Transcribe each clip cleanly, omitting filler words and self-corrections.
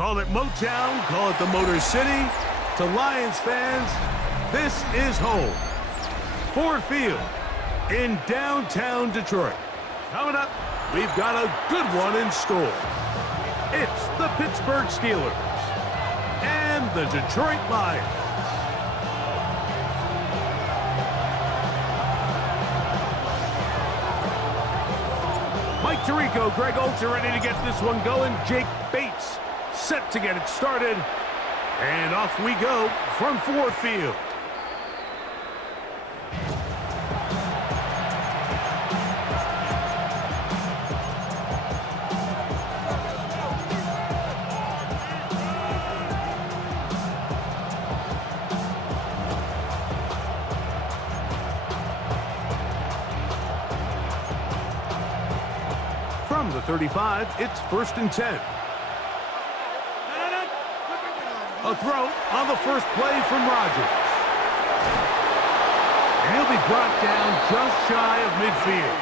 Call it Motown, call it the Motor City. To Lions fans, this is home. Ford Field in downtown Detroit. Coming up, we've got a good one in store. It's the Pittsburgh Steelers and the Detroit Lions. Mike Tirico, Greg Olsen ready to get this one going. Jake Bates set to get it started. And off we go from Ford Field. From the 35, it's 1st and 10. A throw on the first play from Rodgers. And he'll be brought down just shy of midfield.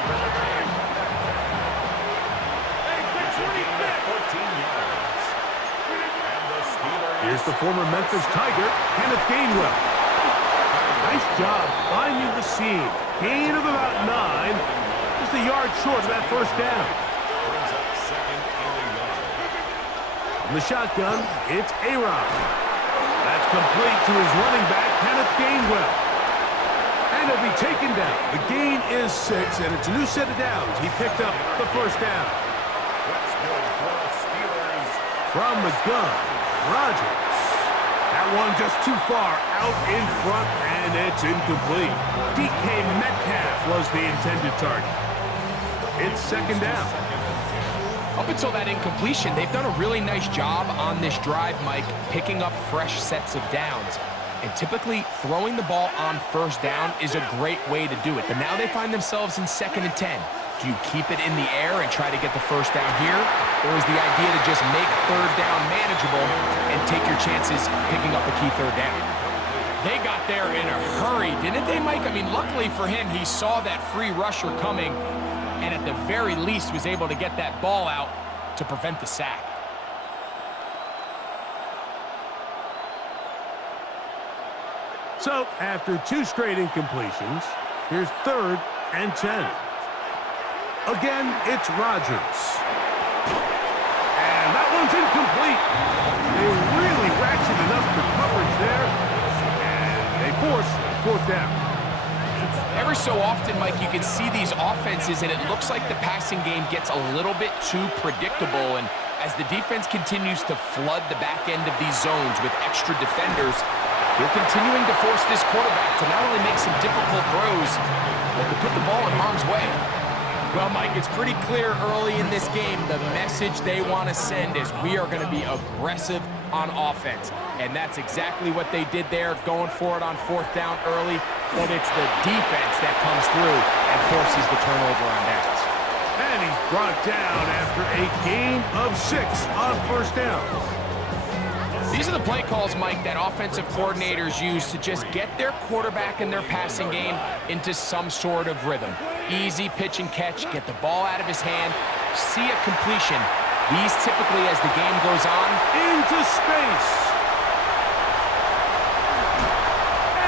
Here's the former Memphis Tiger, Kenneth Gainwell. Nice job finding the seam. Gain of about 9. Just a yard short of that first down. From the shotgun, it's A-Rod. That's complete to his running back, Kenneth Gainwell. And he'll be taken down. The gain is 6, and it's a new set of downs. He picked up the first down. From the gun, Rodgers. That one just too far out in front, and it's incomplete. DK Metcalf was the intended target. It's 2nd down. Up until that incompletion, they've done a really nice job on this drive, Mike, picking up fresh sets of downs. And typically, throwing the ball on 1st down is a great way to do it. But now they find themselves in 2nd and 10. Do you keep it in the air and try to get the 1st down here? Or is the idea to just make 3rd down manageable and take your chances picking up a key 3rd down? They got there in a hurry, didn't they, Mike? I mean, luckily for him, he saw that free rusher coming, and at the very least was able to get that ball out to prevent the sack. So, after 2 straight incompletions, here's 3rd and 10. Again, it's Rodgers. And that one's incomplete. They really ratcheted up the coverage there, and they force 4th down. Every so often, Mike, you can see these offenses, and it looks like the passing game gets a little bit too predictable. And as the defense continues to flood the back end of these zones with extra defenders, they're continuing to force this quarterback to not only make some difficult throws, but to put the ball in harm's way. Well, Mike, it's pretty clear early in this game the message they want to send is we are going to be aggressive on offense. And that's exactly what they did there, going for it on 4th down early. But it's the defense that comes through and forces the turnover on downs. And he's brought down after a gain of 6 on 1st down. These are the play calls, Mike, that offensive coordinators use to just get their quarterback and their passing game into some sort of rhythm. Easy pitch and catch, get the ball out of his hand, see a completion. These typically, as the game goes on, into space.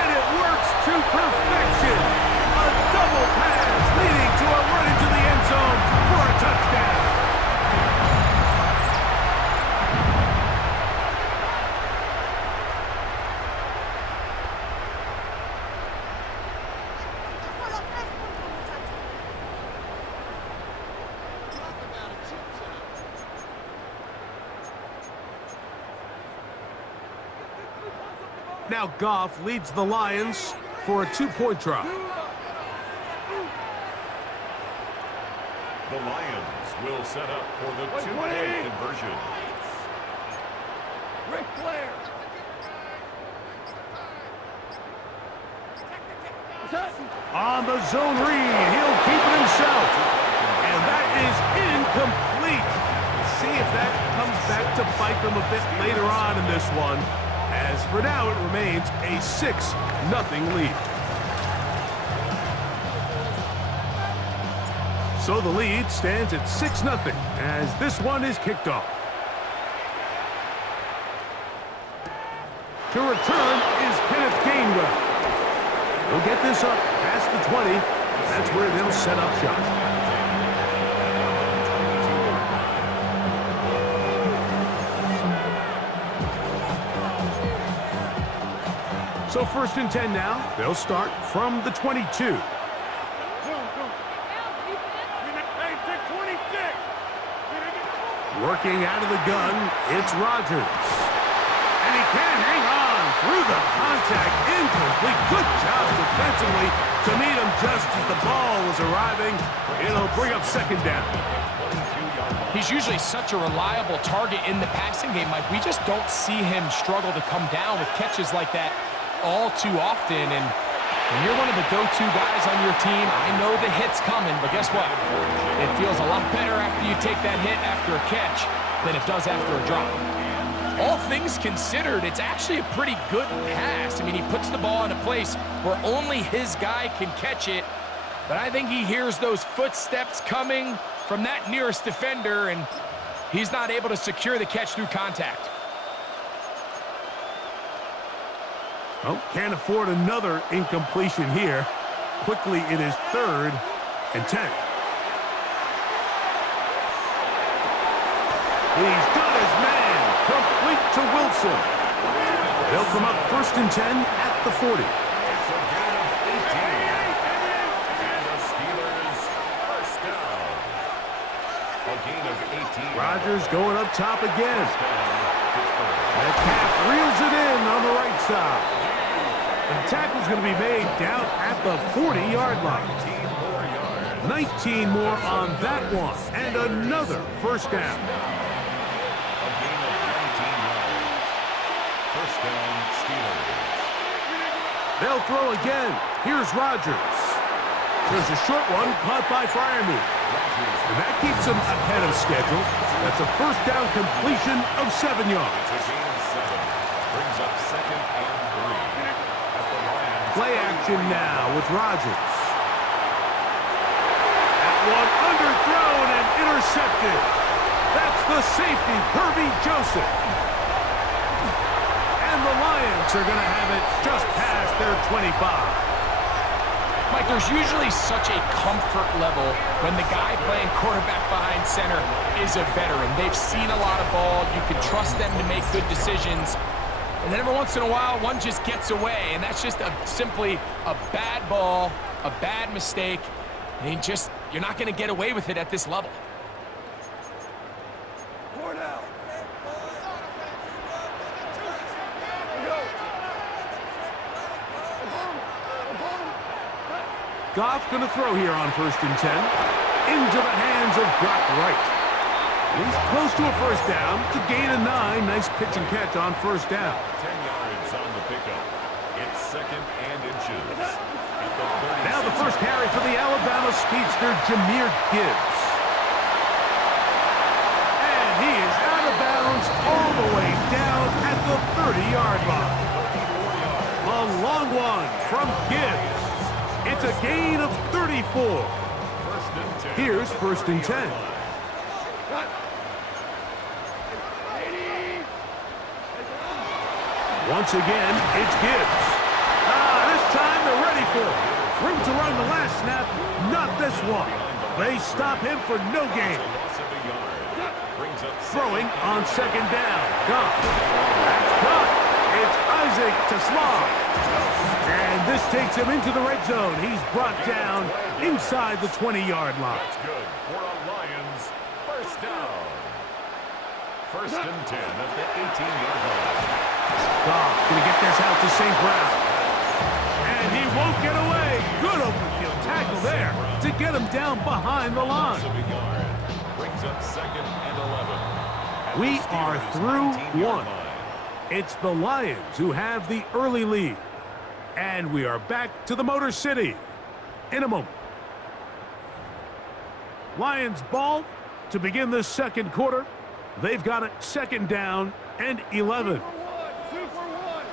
And it works to perfection. A double pass leading to a run into the end zone for a touchdown. Now Goff leads the Lions for a 2-point try. The Lions will set up for the 2-point conversion. Ric Flair. On the zone read, he'll keep it himself. And that is incomplete. See if that comes back to bite them a bit later on in this one. As for now, it remains a 6-0 lead. So the lead stands at 6-0 as this one is kicked off. To return is Kenneth Gainwell. He'll get this up past the 20. That's where they'll set up shop. So 1st and 10 now. They'll start from the 22. Working out of the gun, it's Rodgers. And he can't hang on through the contact. Incomplete. Good job defensively to meet him just as the ball was arriving. It'll bring up 2nd down. He's usually such a reliable target in the passing game, Mike. We just don't see him struggle to come down with catches like that all too often. And when you're one of the go-to guys on your team, I know the hit's coming, but guess what? It feels a lot better after you take that hit after a catch than it does after a drop. All things considered, it's actually a pretty good pass. I mean, he puts the ball in a place where only his guy can catch it, but I think he hears those footsteps coming from that nearest defender, and he's not able to secure the catch through contact. Oh, can't afford another incompletion here. Quickly, it is 3rd and 10. He's got his man. Complete to Wilson. They'll come up 1st and 10 at the 40. It's a gain of 18. And the Steelers first down. A gain of 18. Rodgers going up top again. Metcalf reels it in on the right side. And the tackle's going to be made down at the 40-yard line. 19 more on that one. And another 1st down. They'll throw again. Here's Rodgers. There's a short one caught by Freiermuth. And that keeps him ahead of schedule. That's a 1st down completion of 7 yards. It's a gain of 7. Brings up 2nd and 3. At the line. Play action now with Rodgers. That one underthrown and intercepted. That's the safety, Kirby Joseph. And the Lions are going to have it just past their 25. Mike, there's usually such a comfort level when the guy playing quarterback behind center is a veteran. They've seen a lot of ball. You can trust them to make good decisions. And then every once in a while, one just gets away, and that's just simply a bad ball, a bad mistake. And you're not going to get away with it at this level. Goff going to throw here on 1st and 10. Into the hands of Brock Wright. He's close to a 1st down. To gain of 9. Nice pitch and catch on 1st down. 10 yards on the pickup. It's 2nd and inches. Now the 1st carry for the Alabama speedster, Jahmyr Gibbs. And he is out of bounds all the way down at the 30-yard line. A long one from Gibbs. It's a gain of 34. Here's 1st and 10. Once again, it's Gibbs. This time they're ready for it. Room to run the last snap, not this one. They stop him for no gain. Throwing on 2nd down. Goff. That's caught. It's Isaac to Slav. And this takes him into the red zone. He's brought down inside the 20-yard line. That's good for a Lions 1st down. 1st and 10 at the 18-yard line. Goff going to get this out to St. Brown. And he won't get away. Good open field tackle there to get him down behind the line. Brings up 2nd and 11. We are through one. It's the Lions who have the early lead. And we are back to the Motor City in a moment. Lions ball to begin the 2nd quarter. They've got it 2nd down and 11. 2 for 1.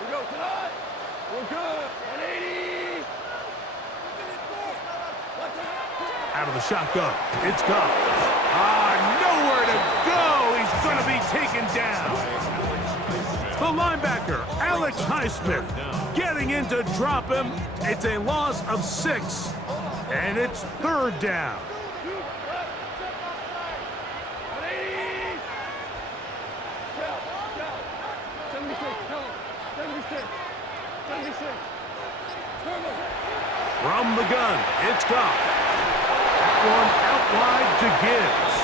We go tonight. We're good. 180. Out of the shotgun. It's Goff. Nowhere to go. He's going to be taken down. The linebacker, Alex Highsmith, getting in to drop him. It's a loss of 6, and it's 3rd down. From the gun, it's Goff. That one out wide to Gibbs.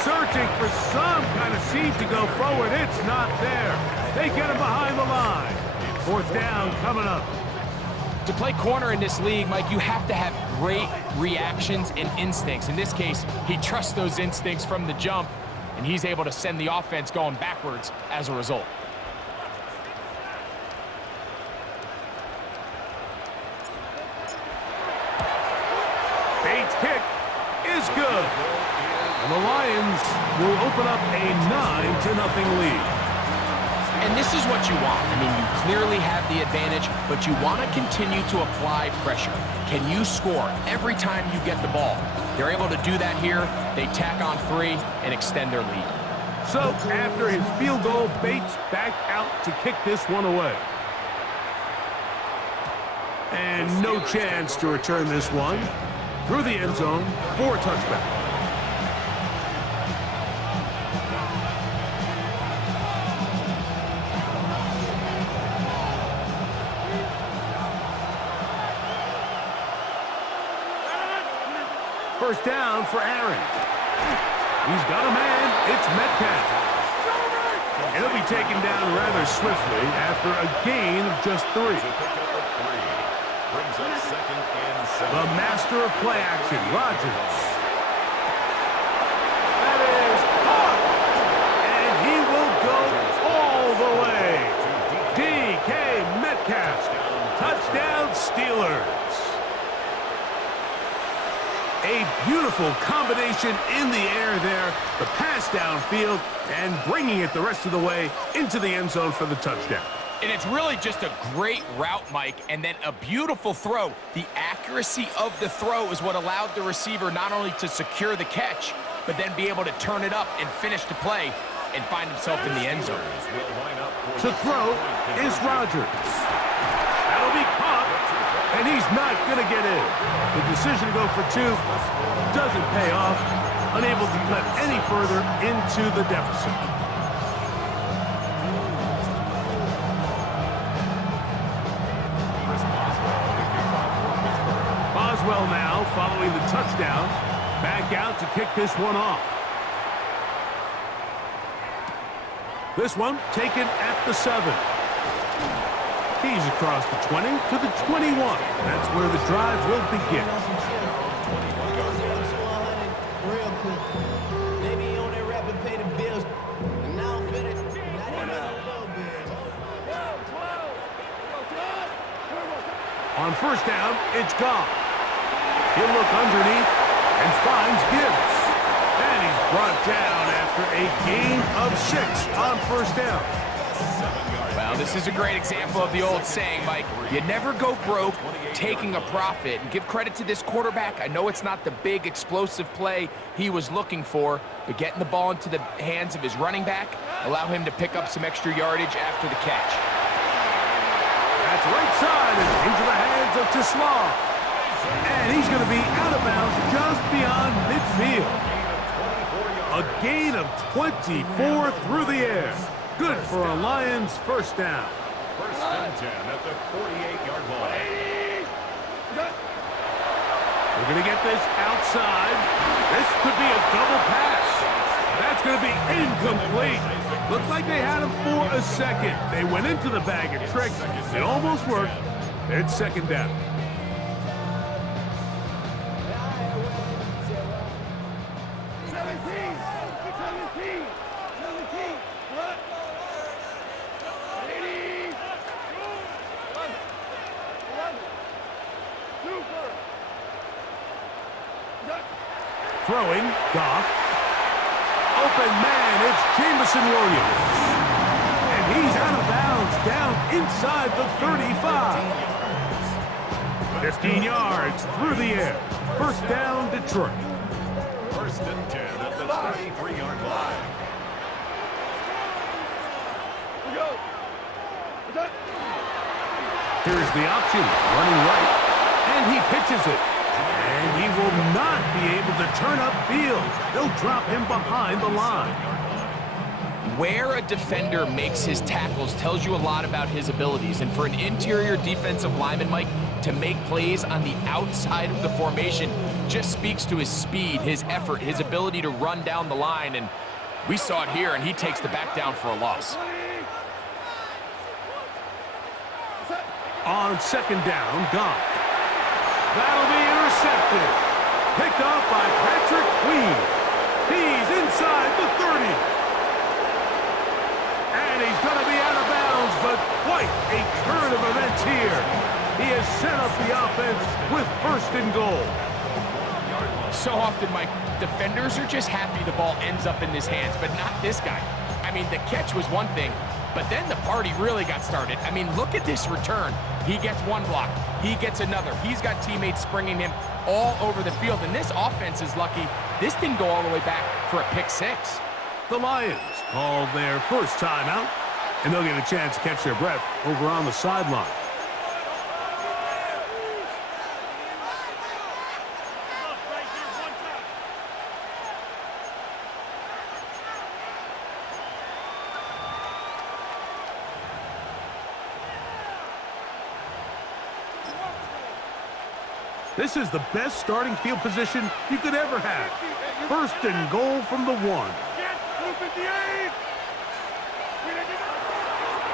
Searching for some kind of seam to go forward. It's not there. They get him behind the line. 4th down coming up. To play corner in this league, Mike, you have to have great reactions and instincts. In this case, he trusts those instincts from the jump, and he's able to send the offense going backwards as a result. Bates' kick is good. And the Lions will open up a 9-0 lead. And this is what you want. I mean, you clearly have the advantage, but you want to continue to apply pressure. Can you score every time you get the ball? They're able to do that here. They tack on 3 and extend their lead. So, after his field goal, Bates back out to kick this one away. And no chance to return this one through the end zone for a touchback. First down for Aaron. He's got a man. It's Metcalf. He'll be taken down rather swiftly after a gain of just 3. The master of play action, Rodgers. That is caught. And he will go all the way. DK Metcalf. Touchdown Steelers. A beautiful combination in the air there. The pass downfield and bringing it the rest of the way into the end zone for the touchdown. And it's really just a great route, Mike, and then a beautiful throw. The accuracy of the throw is what allowed the receiver not only to secure the catch, but then be able to turn it up and finish the play and find himself in the end zone. To throw is Rodgers. That'll be caught, and he's not going to get in. The decision to go for 2 doesn't pay off, unable to cut any further into the deficit. Boswell now following the touchdown, back out to kick this one off. This one taken at the 7. He's across the 20 to the 21. That's where the drive will begin. On first down, it's Goff. He'll look underneath and finds Gibbs. And he's brought down after a gain of 6 on first down. Well, this is a great example of the old saying, Mike, you never go broke taking a profit. And give credit to this quarterback. I know it's not the big explosive play he was looking for, but getting the ball into the hands of his running back allow him to pick up some extra yardage after the catch. That's right side and into the hands of Tisla. And he's going to be out of bounds just beyond midfield. A gain of 24 through the air. Good for a Lions first down. First and 10 at the 48-yard line. We're going to get this outside. This could be a double pass. That's going to be incomplete. Looked like they had him for a second. They went into the bag of tricks. It almost worked. It's second down. Throwing, Goff. Open man, it's Jameson Williams. And he's out of bounds, down inside the 35. 15 yards through the air. First down, Detroit. First and 10 at the 33-yard line. Here's the option, running right, and he pitches it. And he will not be able to turn upfield. They'll drop him behind the line. Where a defender makes his tackles tells you a lot about his abilities. And for an interior defensive lineman, Mike, to make plays on the outside of the formation just speaks to his speed, his effort, his ability to run down the line. And we saw it here, and he takes the back down for a loss. On second down, Goff. That'll be intercepted. Picked off by Patrick Queen. He's inside the 30. And he's going to be out of bounds, but quite a turn of events here. He has set up the offense with first and goal. So often, Mike, defenders are just happy the ball ends up in his hands, but not this guy. I mean, the catch was one thing, but then the party really got started. I mean, look at this return. He gets one block. He gets another. He's got teammates springing him all over the field, and this offense is lucky this didn't go all the way back for a pick-6. The Lions called their first timeout, and they'll get a chance to catch their breath over on the sideline. This is the best starting field position you could ever have. First and goal from the 1.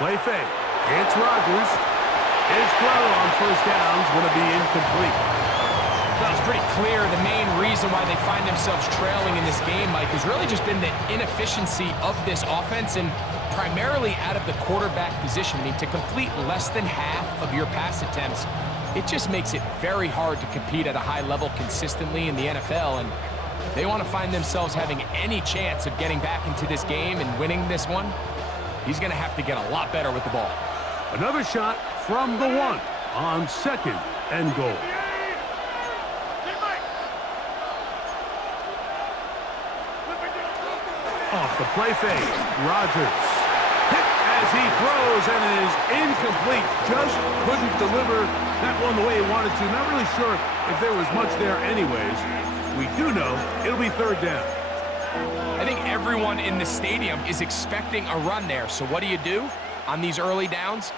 Play fake. It's Rodgers. His throw on first down is going to be incomplete. Well, it's pretty clear the main reason why they find themselves trailing in this game, Mike, has really just been the inefficiency of this offense and primarily out of the quarterback position. I mean, to complete less than half of your pass attempts, it just makes it very hard to compete at a high level consistently in the NFL. And if they want to find themselves having any chance of getting back into this game and winning this one, he's going to have to get a lot better with the ball. Another shot from the 1 on second and goal. Off the play fake, Rodgers. Hit as he throws and it is incomplete. Just couldn't deliver that one the way he wanted to. Not really sure if there was much there anyways. We do know it'll be third down. I think everyone in the stadium is expecting a run there. So what do? On these early downs?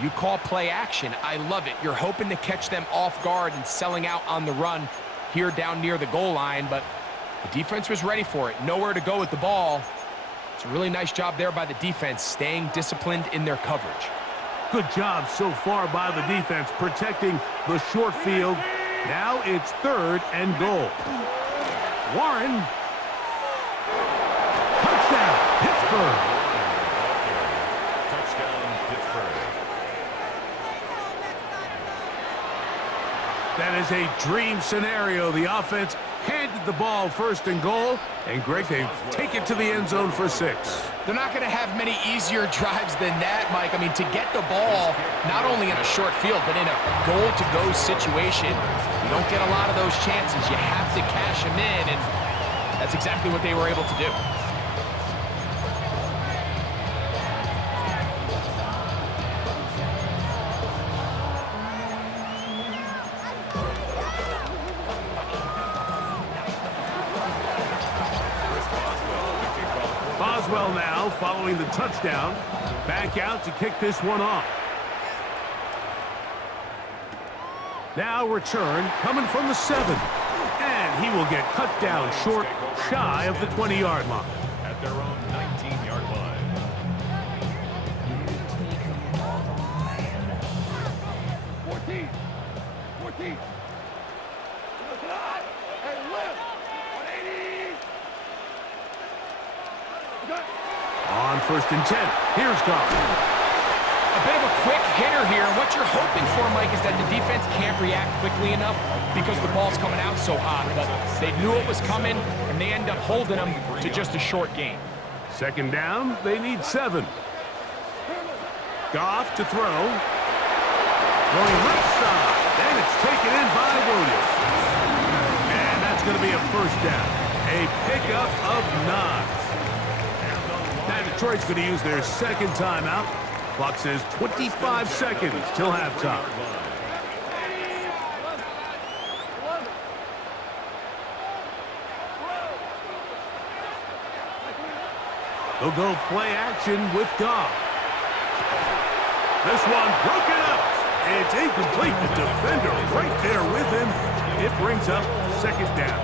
You call play action. I love it. You're hoping to catch them off guard and selling out on the run here down near the goal line, but the defense was ready for it. Nowhere to go with the ball. It's a really nice job there by the defense, staying disciplined in their coverage. Good job so far by the defense protecting the short field. Now it's third and goal. Warren. Touchdown, Pittsburgh. Touchdown, Pittsburgh. That is a dream scenario. The offense handed the ball first and goal, and Greg, they take it to the end zone for 6. They're not going to have many easier drives than that, Mike. I mean, to get the ball not only in a short field, but in a goal-to-go situation, you don't get a lot of those chances. You have to cash them in, and that's exactly what they were able to do. Boswell now following the touchdown. Back out to kick this one off. Now return coming from the 7. And he will get cut down short, shy of the 20-yard line. At their own 19-yard line. 14. And left. 180. On first and 10, here's Goff. A bit of a quick hitter here. What you're hoping for, Mike, is that the defense can't react quickly enough because the ball's coming out so hot. But they knew it was coming, and they end up holding them to just a short gain. Second down, they need 7. Goff to throw. Going left side, and it's taken in by Williams. And that's going to be a first down. A pickup of 9. Now Detroit's going to use their second timeout. Clock says 25 seconds till halftime. They'll go play action with Goff. This one broken up. It's incomplete. The defender right there with him. It brings up second down.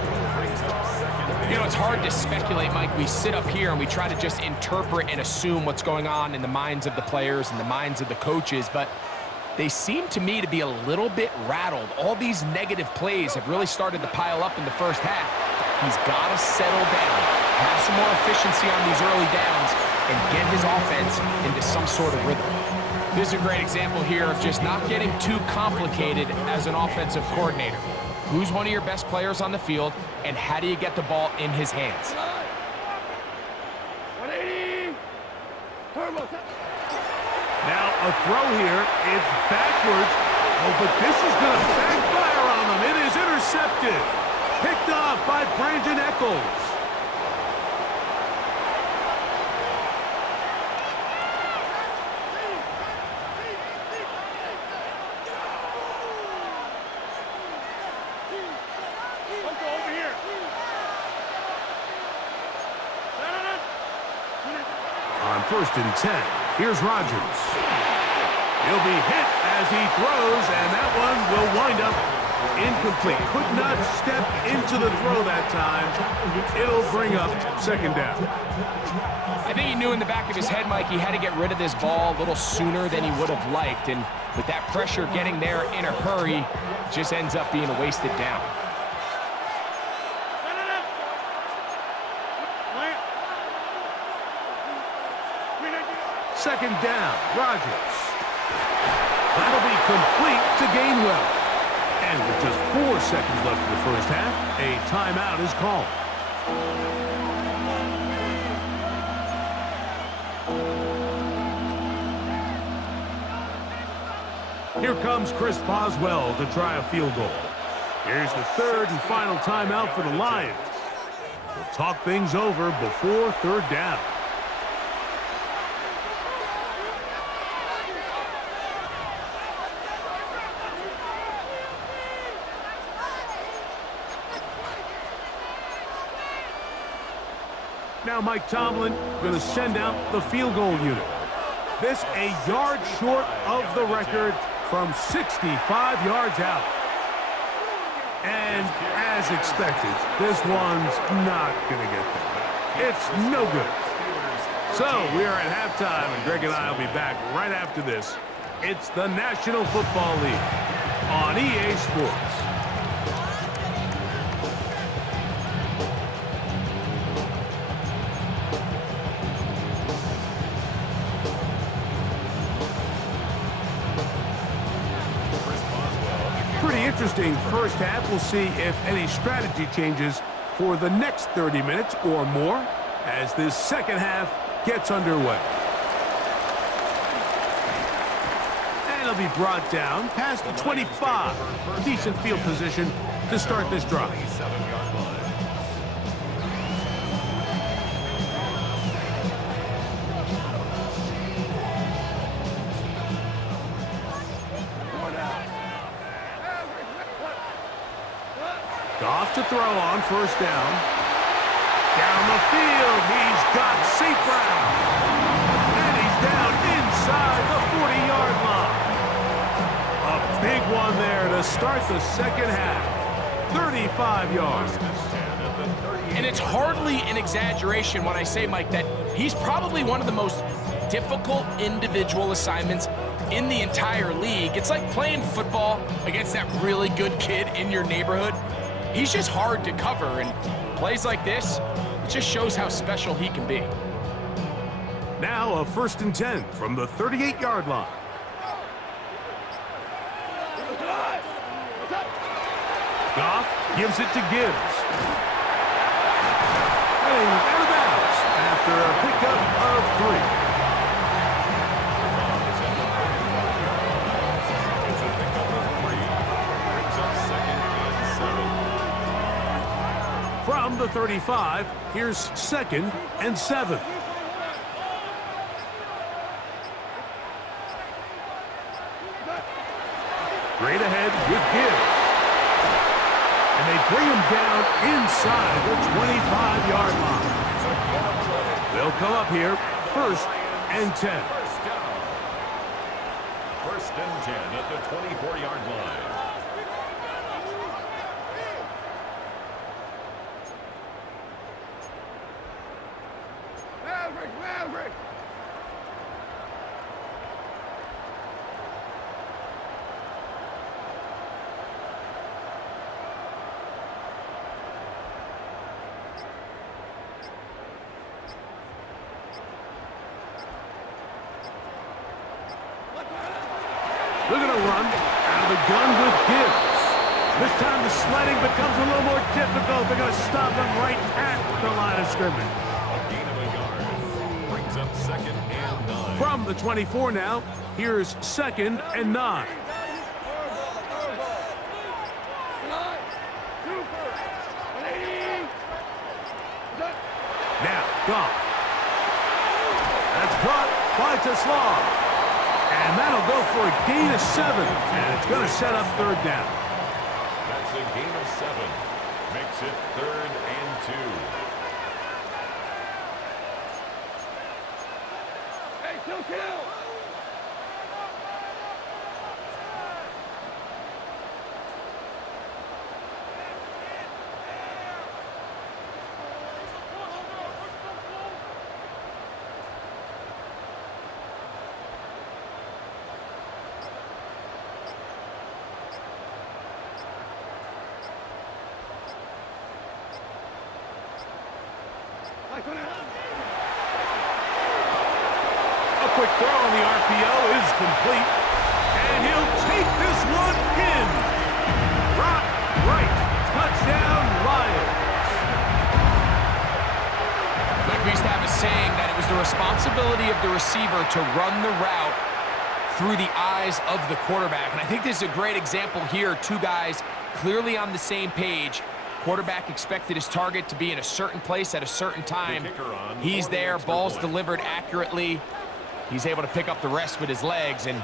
You know, it's hard to speculate, Mike. We sit up here and we try to just interpret and assume what's going on in the minds of the players and the minds of the coaches, but they seem to me to be a little bit rattled. All these negative plays have really started to pile up in the first half. He's got to settle down, have some more efficiency on these early downs, and get his offense into some sort of rhythm. This is a great example here of just not getting too complicated as an offensive coordinator. Who's one of your best players on the field, and how do you get the ball in his hands? 180. Turbo. Now a throw here. It's backwards. Oh, but this is going to backfire on them. It is intercepted. Picked off by Brandon Echols. On 1st and 10, here's Rodgers. He'll be hit as he throws, and that one will wind up incomplete. Could not step into the throw that time. It'll bring up second down. I think he knew in the back of his head, Mike, he had to get rid of this ball a little sooner than he would have liked, and with that pressure getting there in a hurry, just ends up being a wasted down. Second down, Rodgers. That'll be complete to Gainwell. And with just 4 seconds left in the first half, a timeout is called. Here comes Chris Boswell to try a field goal. Here's the third and final timeout for the Lions. We'll talk things over before third down. Now Mike Tomlin going to send out the field goal unit. This a yard short of the record from 65 yards out. And as expected, this one's not going to get there. It's no good. So we are at halftime, and Greg and I will be back right after this. It's the National Football League on EA Sports. Pretty interesting first half. We'll see if any strategy changes for the next 30 minutes or more as this second half gets underway. And it'll be brought down past the 25. Decent field position to start this drive. Goff to throw on first down. Down the field, he's got St. Brown. And he's down inside the 40-yard line. A big one there to start the second half. 35 yards. And it's hardly an exaggeration when I say, Mike, that he's probably one of the most difficult individual assignments in the entire league. It's like playing football against that really good kid in your neighborhood. He's just hard to cover, and plays like this, it just shows how special he can be. Now a 1st and 10 from the 38-yard line. Goff gives it to Gibbs. And he's out of bounds after a pickup of 3. From the 35, here's 2nd and 7. Straight ahead with Gibbs. And they bring him down inside the 25-yard line. They'll come up here, 1st and 10. First and 10 at the 24-yard line. Maverick! They're going to run out of the gun with Gibbs. This time the sledding becomes a little more difficult. They're going to stop him right at the line of scrimmage. A gain of a yard. Brings up 2nd and 9. From the 24 now, here's 2nd and 9. Now, Goff. That's caught by Tesla. And that'll go for a gain of 7. And it's going to set up 3rd down. That's a gain of 7. Makes it 3rd and 2. Hey, kill! A quick throw on the RPO is complete. And he'll take this one in. Rock right. Touchdown, Lions. Like we used to have a saying that it was the responsibility of the receiver to run the route through the eyes of the quarterback. And I think this is a great example here. 2 guys clearly on the same page. Quarterback expected his target to be in a certain place at a certain time. He's there, ball's delivered accurately. He's able to pick up the rest with his legs, and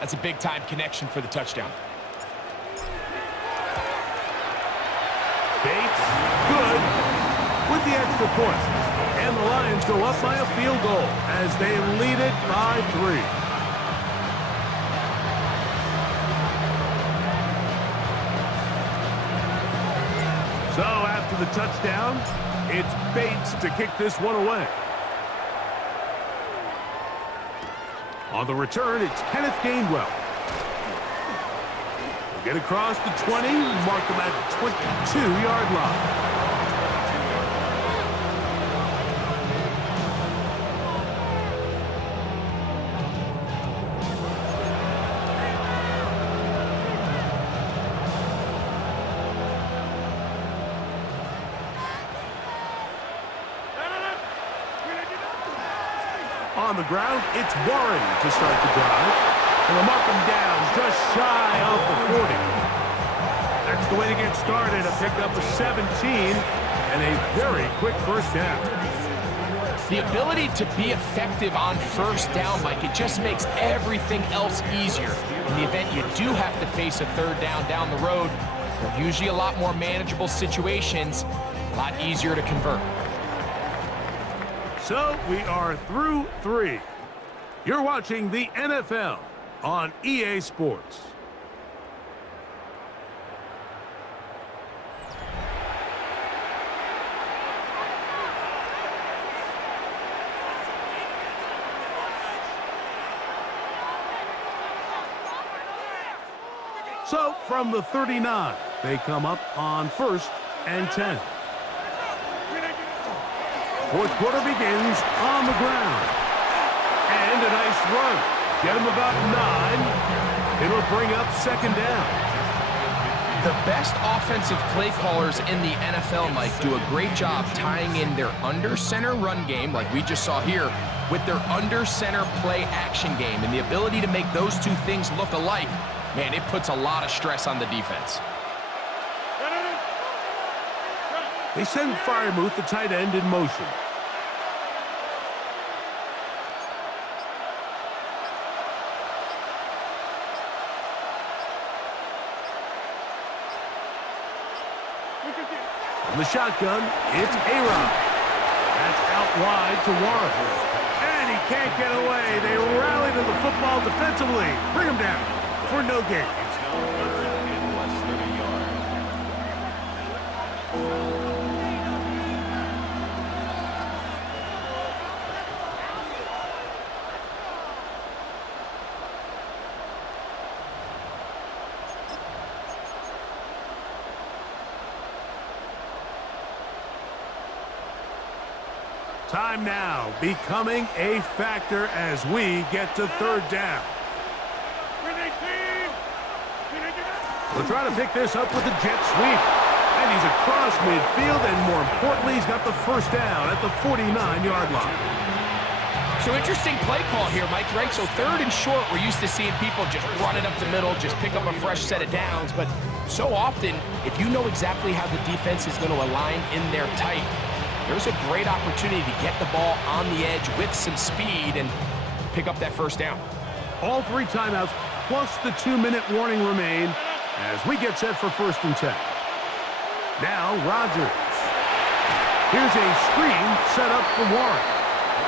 that's a big-time connection for the touchdown. Bates, good, with the extra point. And the Lions go up by a field goal as they lead it by 3. So after the touchdown, it's Bates to kick this one away. On the return, it's Kenneth Gainwell. He'll get across the 20, mark him at the 22-yard line. On the ground, it's Warren to start the drive. And they'll mark him down just shy of the 40. That's the way to get started. A pickup of 17 and a very quick 1st down. The ability to be effective on 1st down, Mike, it just makes everything else easier. In the event you do have to face a 3rd down the road, they're usually a lot more manageable situations, a lot easier to convert. So we are through 3. You're watching the NFL on EA Sports. So from the 39, they come up on 1st and 10. 4th quarter begins on the ground. And a nice run. Get him about 9. It'll bring up 2nd down. The best offensive play callers in the NFL, Mike, do a great job tying in their under-center run game, like we just saw here, with their under-center play action game. And the ability to make those 2 things look alike, man, it puts a lot of stress on the defense. They send Freiermuth, the tight end, in motion. From the shotgun, it's A-Rod. That's out wide to Warren. And he can't get away. They rally to the football defensively. Bring him down for no gain. It's now third and less than a yard. Time now becoming a factor as we get to third down. We'll try to pick this up with a jet sweep. And he's across midfield, and more importantly, he's got the first down at the 49-yard line. So interesting play call here, Mike, right? So third and short, we're used to seeing people just run it up the middle, just pick up a fresh set of downs. But so often, if you know exactly how the defense is going to align in their tight, there's a great opportunity to get the ball on the edge with some speed and pick up that first down. All three timeouts plus the 2-minute warning remain as we get set for 1st and 10. Now Rodgers. Here's a screen set up for Warren.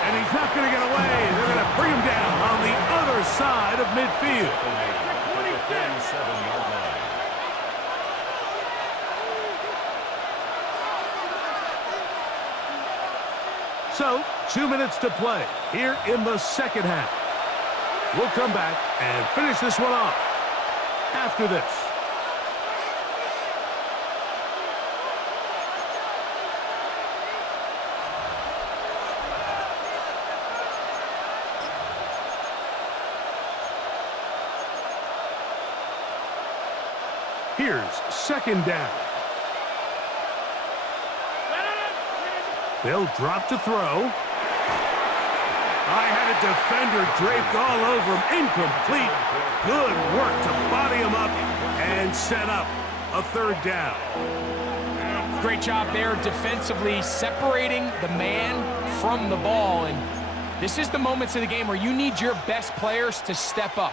And he's not going to get away. They're going to bring him down on the other side of midfield. The 37-yard line. So, 2 minutes to play here in the second half. We'll come back and finish this one off after this. Here's 2nd down. They'll drop to throw. I had a defender draped all over him. Incomplete. Good work to body him up and set up a 3rd down. Great job there defensively, separating the man from the ball. And this is the moments of the game where you need your best players to step up.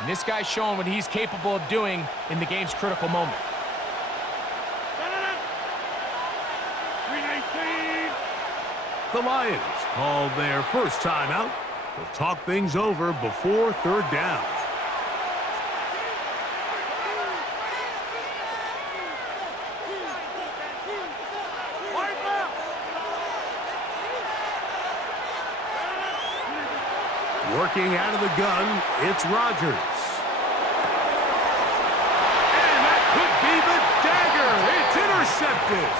And this guy's showing what he's capable of doing in the game's critical moment. The Lions call their first timeout. They'll talk things over before 3rd down. Working out of the gun, it's Rodgers. And that could be the dagger. It's intercepted.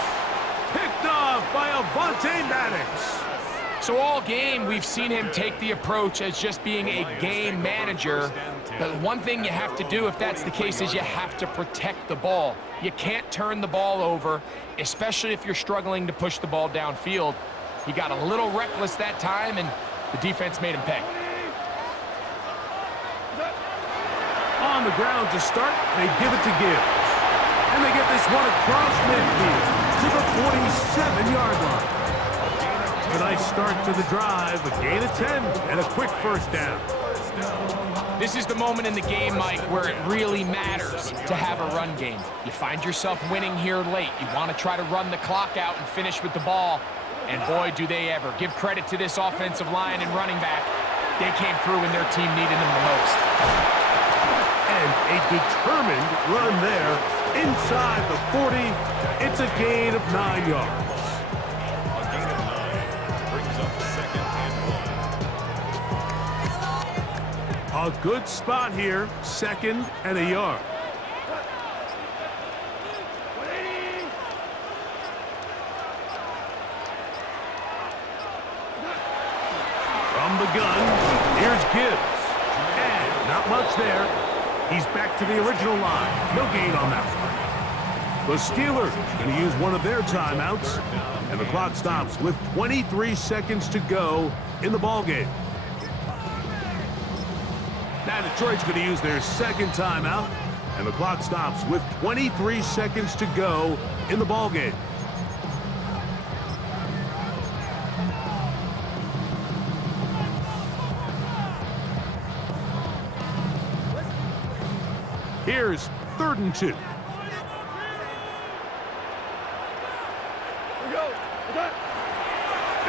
Picked off by Avonte Maddox. So all game, we've seen him take the approach as just being a game manager. But one thing you have to do if that's the case is you have to protect the ball. You can't turn the ball over, especially if you're struggling to push the ball downfield. He got a little reckless that time, and the defense made him pay. On the ground to start, they give it to Gibbs. And they get this one across midfield to the 47-yard line. A nice start to the drive, a gain of 10, and a quick first down. This is the moment in the game, Mike, where it really matters to have a run game. You find yourself winning here late. You want to try to run the clock out and finish with the ball. And boy, do they ever. Give credit to this offensive line and running back. They came through when their team needed them the most. And a determined run there inside the 40. It's a gain of 9 yards. A gain of 9 brings up 2nd and 1. A good spot here, 2nd and a yard. From the gun, here's Gibbs. And not much there. He's back to the original line. No gain on that one. The Steelers going to use one of their timeouts. And the clock stops with 23 seconds to go in the ballgame. Now Detroit's going to use their 2nd timeout. And the clock stops with 23 seconds to go in the ballgame. Here's 3rd and 2.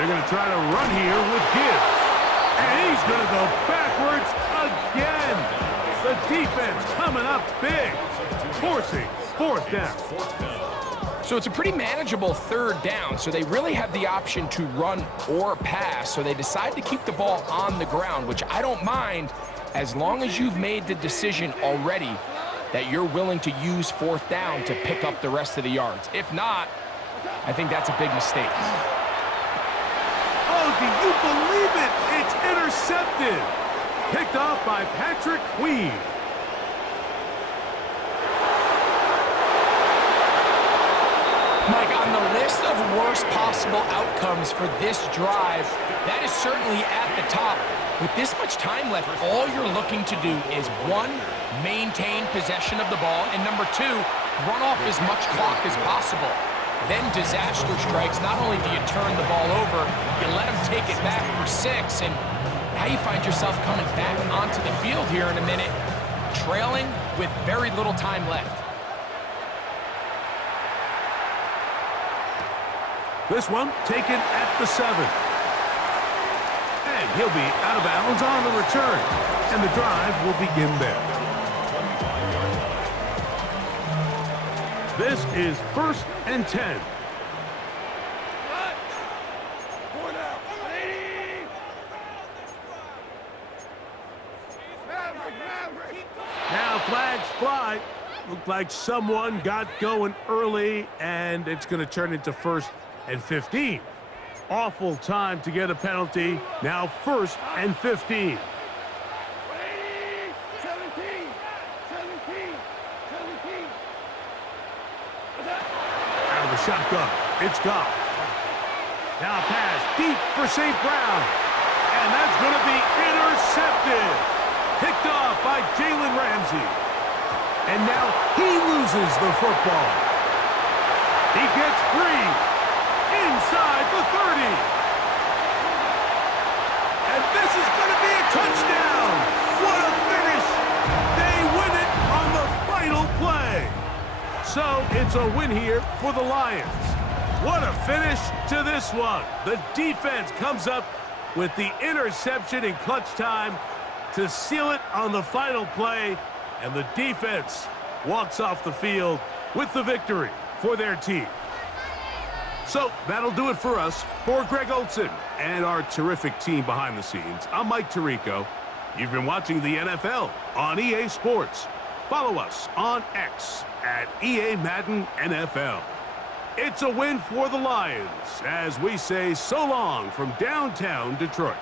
They're going to try to run here with Gibbs. And he's going to go backwards again. The defense coming up big, forcing fourth down. So it's a pretty manageable third down, so they really have the option to run or pass, so they decide to keep the ball on the ground, which I don't mind as long as you've made the decision already that you're willing to use fourth down to pick up the rest of the yards. If not, I think that's a big mistake. Oh, do you believe it? It's intercepted. Picked off by Patrick Queen. Mike, on the list of worst possible outcomes for this drive, that is certainly at the top. With this much time left, all you're looking to do is, one, maintain possession of the ball, and number two, run off as much clock as possible. Then disaster strikes. Not only do you turn the ball over, you let them take it back for 6, and now you find yourself coming back onto the field here in a minute, trailing with very little time left. This one taken at the 7. And he'll be out of bounds on the return. And the drive will begin there. This is 1st and 10. Now flags fly. Looked like someone got going early, and it's going to turn into 1st and 15. Awful time to get a penalty. Now 1st and 15. 17, 17, 17. Out of the shotgun, it's Goff. Now pass deep for St. Brown. And that's going to be intercepted. Picked off by Jalen Ramsey. And now he loses the football. He gets free inside the 30. And this is going to be a touchdown. What a finish. They win it on the final play. So it's a win here for the Lions. What a finish to this one. The defense comes up with the interception in clutch time to seal it on the final play. And the defense walks off the field with the victory for their team. So that'll do it for us. For Greg Olson and our terrific team behind the scenes, I'm Mike Tirico. You've been watching the NFL on EA Sports. Follow us on X at EA Madden NFL. It's a win for the Lions as we say so long from downtown Detroit.